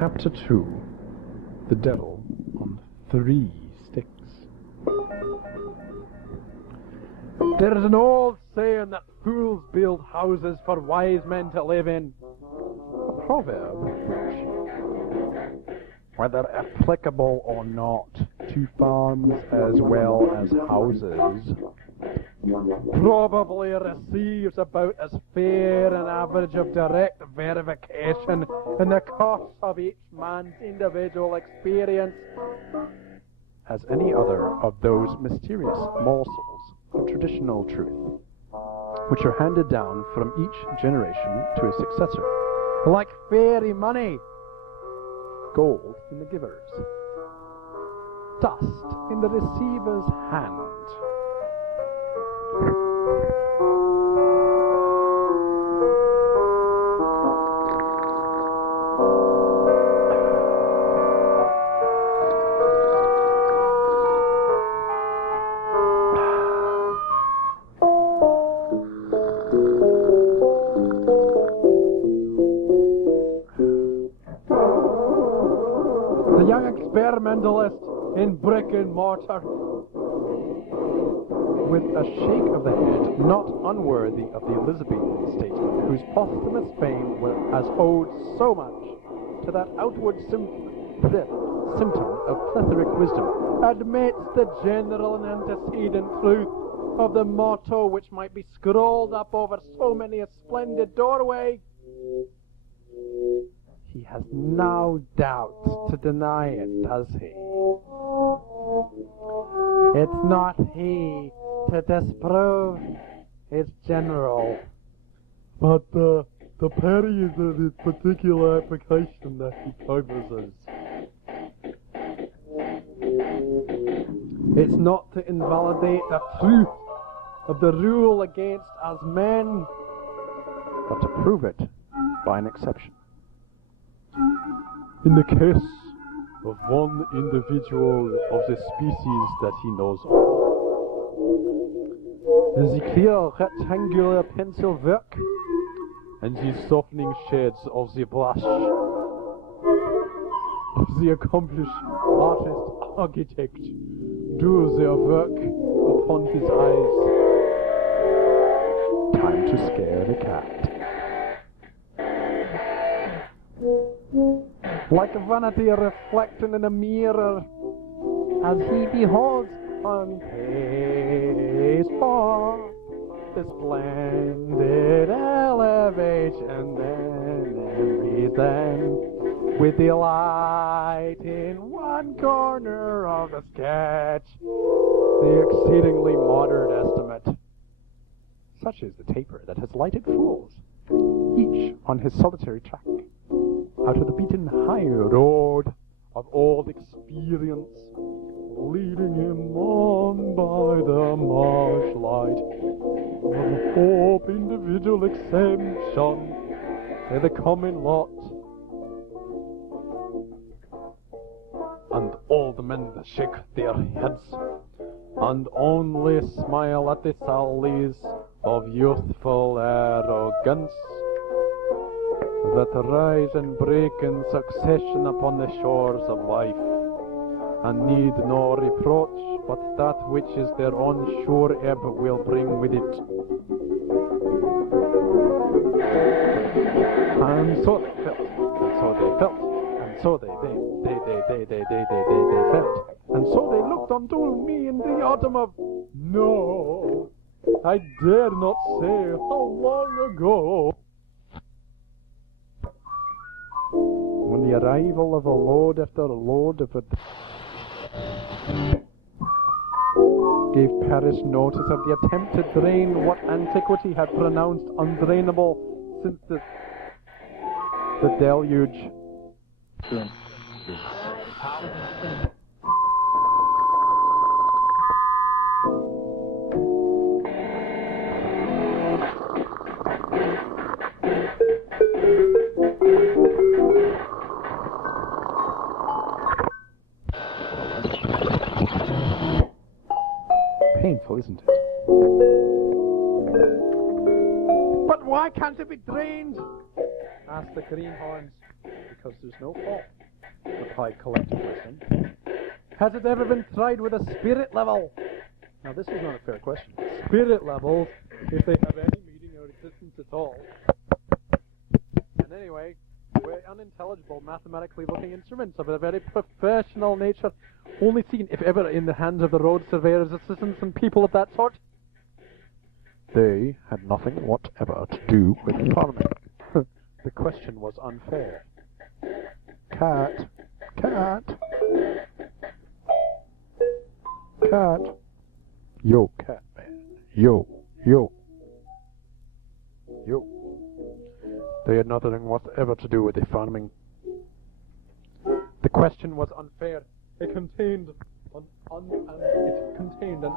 Chapter 2. The Devil on 3 Sticks. There's an old saying that fools build houses for wise men to live in. A proverb which, whether applicable or not to farms as well as houses, probably receives about as fair an average of direct verification in the course of each man's individual experience as any other of those mysterious morsels of traditional truth, which are handed down from each generation to a successor, like fairy money, gold in the giver's, dust in the receiver's hand. The young experimentalist in brick and mortar, with a shake of the head not unworthy of the Elizabethan statesman whose posthumous fame has owed so much to that outward symptom of plethoric wisdom, admits the general and antecedent truth of the motto which might be scrawled up over so many a splendid doorway. He has no doubt to deny it, does he? It's not he to disprove, it's general. But the Perry is of his particular application that he covers us. It's not to invalidate the truth of the rule against us men, but to prove it by an exception. In the case of one individual of the species that he knows of, the clear rectangular pencil work and the softening shades of the brush of the accomplished artist-architect do their work upon his eyes. Time to scare the cat. Like vanity reflecting in a mirror, as he beholds on his form the splendid elevation, then envies them with delight in one corner of the sketch, the exceedingly moderate estimate. Such is the taper that has lighted fools, each on his solitary track, out of the beaten high road of old experience, leading him on by the marsh light of hope, individual exemption to the common lot. And all the men shake their heads and only smile at the sallies of youthful arrogance that rise and break in succession upon the shores of life, and need no reproach but that which is their own sure ebb will bring with it. And so they felt, and so they felt, and so they felt, and so they looked unto me in the autumn of, no, I dare not say how long ago, when the arrival of a load after a load of it gave Paris notice of the attempt to drain what antiquity had pronounced undrainable since the deluge. Painful, isn't it? But why can't it be drained? Asked the greenhorns. because there's no fault, replied collective wisdom. Has it ever been tried with a spirit level? Now this is not a fair question. Spirit levels, if they have any meaning or existence at all. And anyway, we're unintelligible, mathematically looking instruments of a very professional nature, only seen, if ever, in the hands of the road surveyors' assistants and people of that sort. They had nothing whatever to do with farming. The question was unfair. Cat. Yo, cat, man. Yo. They had nothing whatever to do with the farming. The question was unfair. It contained an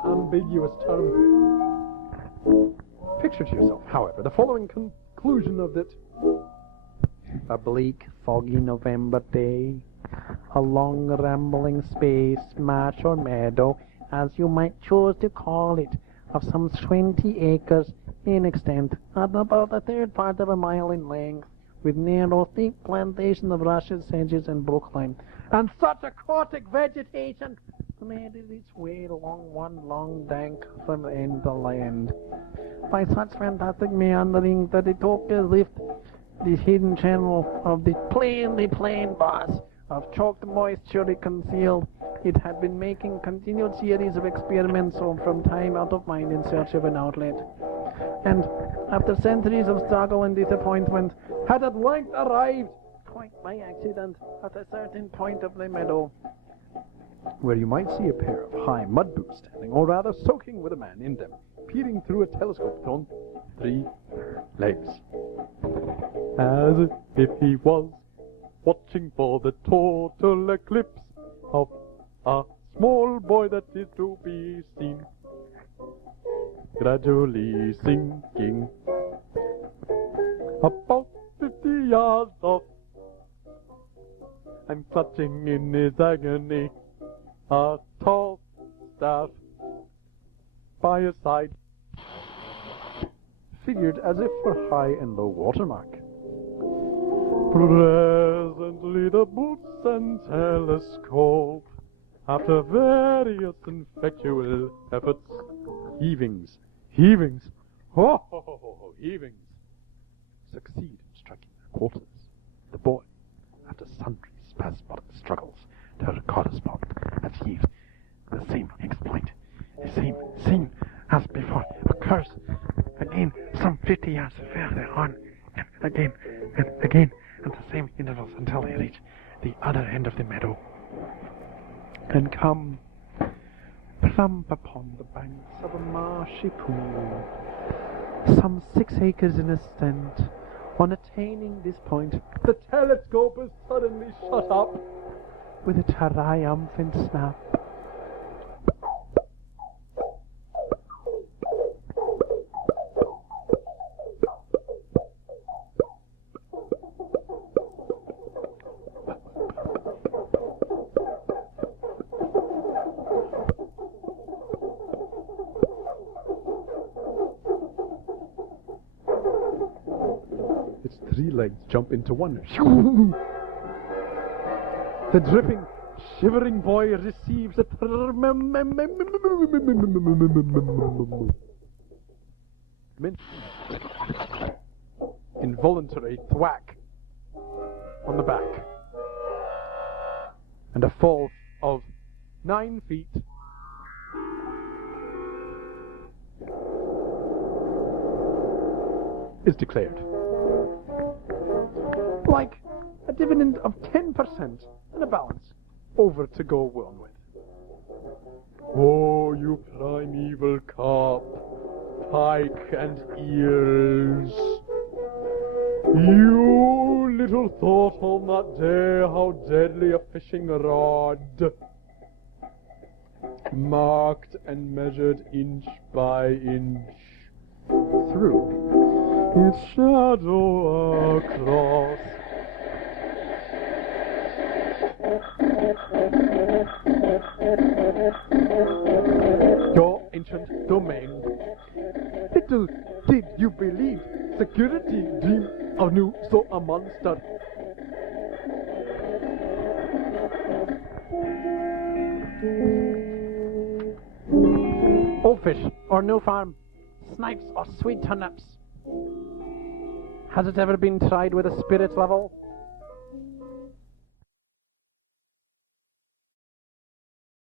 ambiguous term. Picture to yourself, however, the following conclusion of it. A bleak, foggy November day, a long rambling space, marsh or meadow, as you might choose to call it, of some 20 acres in extent, at about a third part of a mile in length, with narrow, thick plantation of rushes, sedges, and brookline, and such aquatic vegetation threaded its way along one long dank from end to end, by such fantastic meandering that it took as if the hidden channel of the plainly plain boss of choked moisture it concealed. It had been making continued series of experiments from time out of mind in search of an outlet, and after centuries of struggle and disappointment, had at length arrived, quite by accident, at a certain point of the meadow, where you might see a pair of high mud boots standing, or rather soaking with a man in them, peering through a telescope on 3 legs, as if he was watching for the total eclipse of a small boy that is to be seen, gradually sinking about 50 yards off, and clutching in his agony a tall staff by his side, figured as if for high and low water mark. Presently the boots and telescope, after various ineffectual efforts, heavings, succeed in striking their quarters. The boy, after sundry spasmodic struggles to correspond, achieves the same exploit. The same scene as before occurs again some 50 yards further on, and again at the same intervals until they reach the other end of the meadow and come plump upon the banks of a marshy pool, some 6 acres in extent. On attaining this point, the telescope is suddenly shut up with a triumphant snap. Its 3 legs jump into one. The dripping, shivering boy receives a involuntary thwack on the back, and a fall of 9 feet is declared. Like a dividend of 10% and a balance over to go on with. Oh, you primeval carp, pike and eels, you little thought on that day how deadly a fishing rod, marked and measured inch by inch, through its shadow across your ancient domain. Little did you believe security dream of knew so a monster. goldfish or no farm, snipes or sweet turnips? Has it ever been tried with a spirit level?